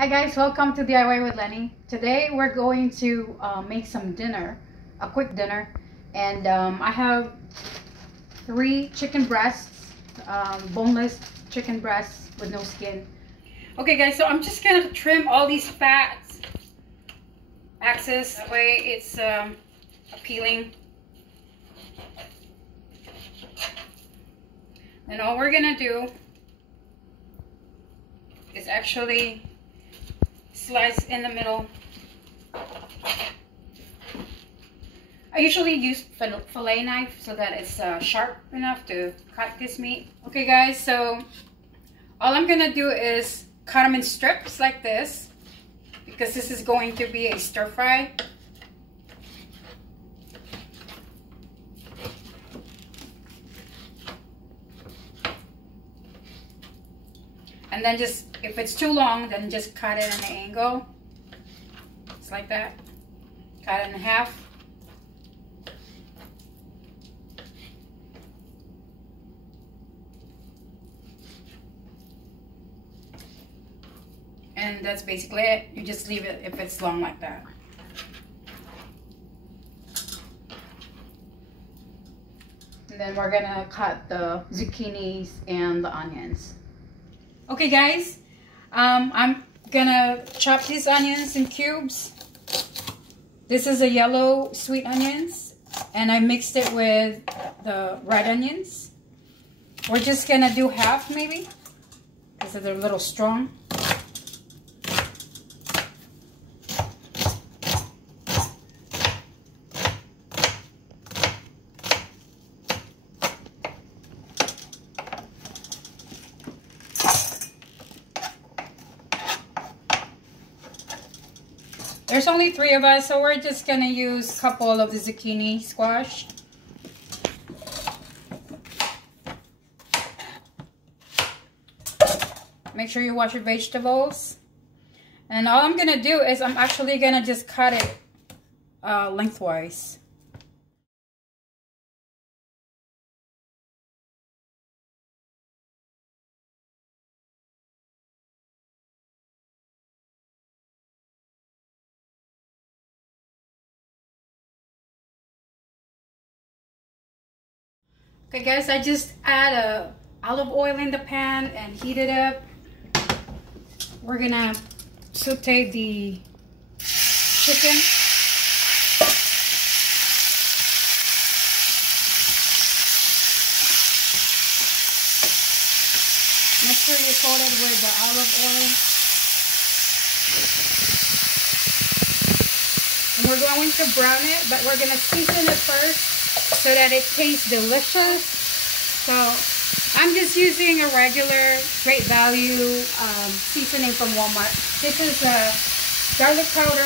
Hi guys, welcome to DIY with Lenny. Today we're going to make some dinner, a quick dinner, and I have 3 chicken breasts, boneless chicken breasts with no skin. Okay guys, so I'm just gonna trim all these fats, excess, that way it's appealing. And all we're gonna do is actually slice in the middle. I usually use fillet knife so that it's sharp enough to cut this meat. Okay guys, so all I'm gonna do is cut them in strips like this because this is going to be a stir fry. And then just, if it's too long, then just cut it in an angle. Just like that. Cut it in half. And that's basically it. You just leave it if it's long like that. And then we're gonna cut the zucchinis and the onions. Okay guys, I'm gonna chop these onions in cubes. This is a yellow sweet onions and I mixed it with the red onions. We're just gonna do half maybe because they're a little strong. There's only 3 of us, so we're just gonna use a couple of the zucchini squash. Make sure you wash your vegetables. And all I'm gonna do is I'm actually gonna just cut it lengthwise. Okay guys, I just add olive oil in the pan and heat it up. We're gonna saute the chicken. Make sure you coat it with the olive oil. And we're going to brown it, but we're gonna season it first so that it tastes delicious. So I'm just using a regular Great Value seasoning from Walmart. This is garlic powder.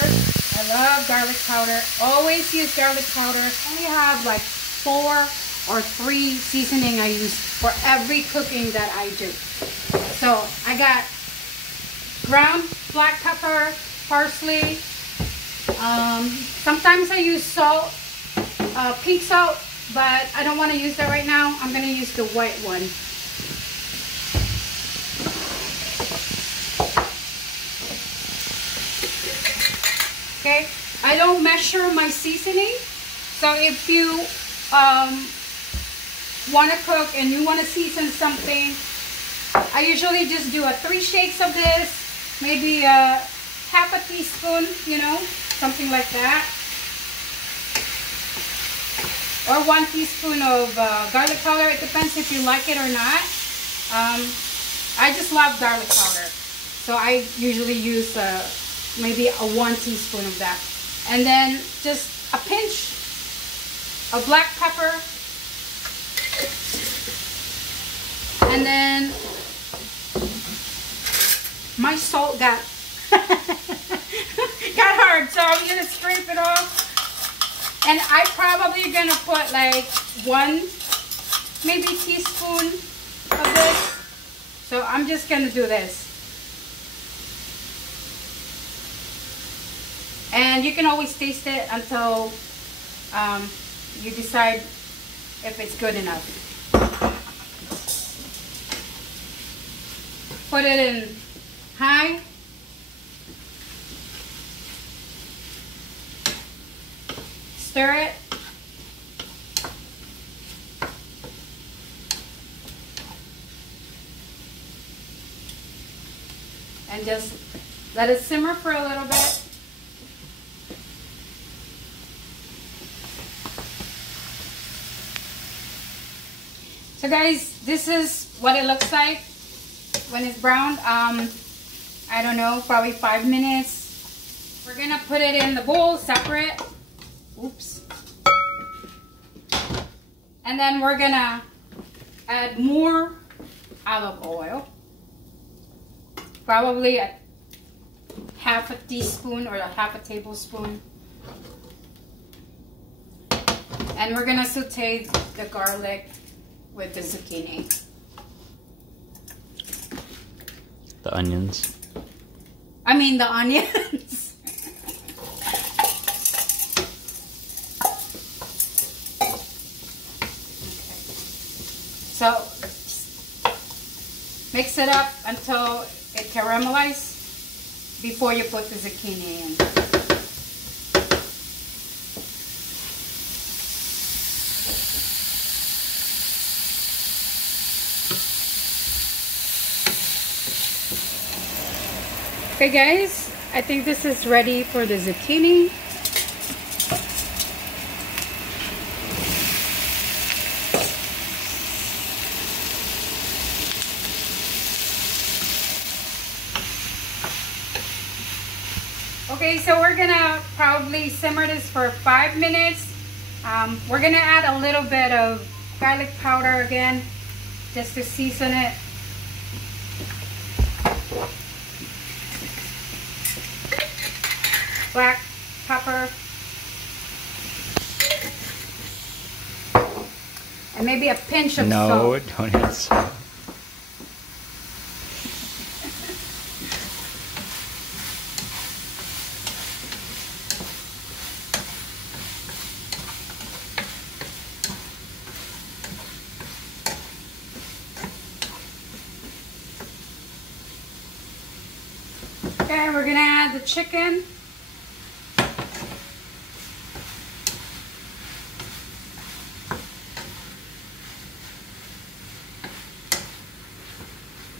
I love garlic powder. Always use garlic powder. I only have like 4 or 3 seasoning I use for every cooking that I do. So I got ground black pepper, parsley. Sometimes I use salt. Pink salt, but I don't want to use that right now. I'm going to use the white one. Okay, I don't measure my seasoning. So if you want to cook and you want to season something, I usually just do 3 shakes of this, maybe half a teaspoon, you know, something like that. Or 1 teaspoon of garlic powder. It depends if you like it or not. I just love garlic powder. So I usually use maybe 1 teaspoon of that. And then just a pinch of black pepper. And then my salt got, got hard. So I'm going to scrape it off. And I probably gonna put like 1 maybe teaspoon of this. So I'm just gonna do this. And you can always taste it until you decide if it's good enough. Put it in high stir it. And just let it simmer for a little bit. So guys, this is what it looks like when it's browned. I don't know, probably 5 minutes. We're gonna put it in the bowl separate. Oops. And then we're gonna add more olive oil. Probably a half a teaspoon or a half a tablespoon. And we're gonna saute the garlic with the zucchini. The onions. I mean the onions. So mix it up until it caramelizes before you put the zucchini in. Okay guys, I think this is ready for the zucchini. Okay, so we're gonna probably simmer this for 5 minutes. We're gonna add a little bit of garlic powder again, just to season it. Black pepper. And maybe a pinch of salt. No, don't add salt. Okay, we're gonna add the chicken.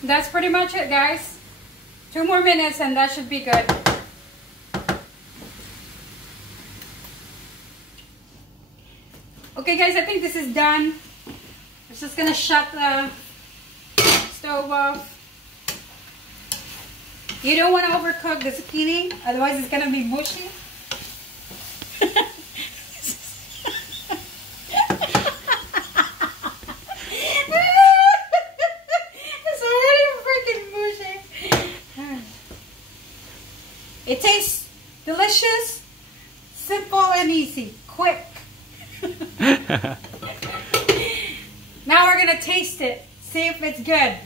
That's pretty much it, guys. 2 more minutes and that should be good. Okay guys, I think this is done. I'm just gonna shut the stove off. You don't want to overcook the zucchini, otherwise it's gonna be mushy. It tastes delicious, simple and easy, quick. Now we're gonna taste it, see if it's good.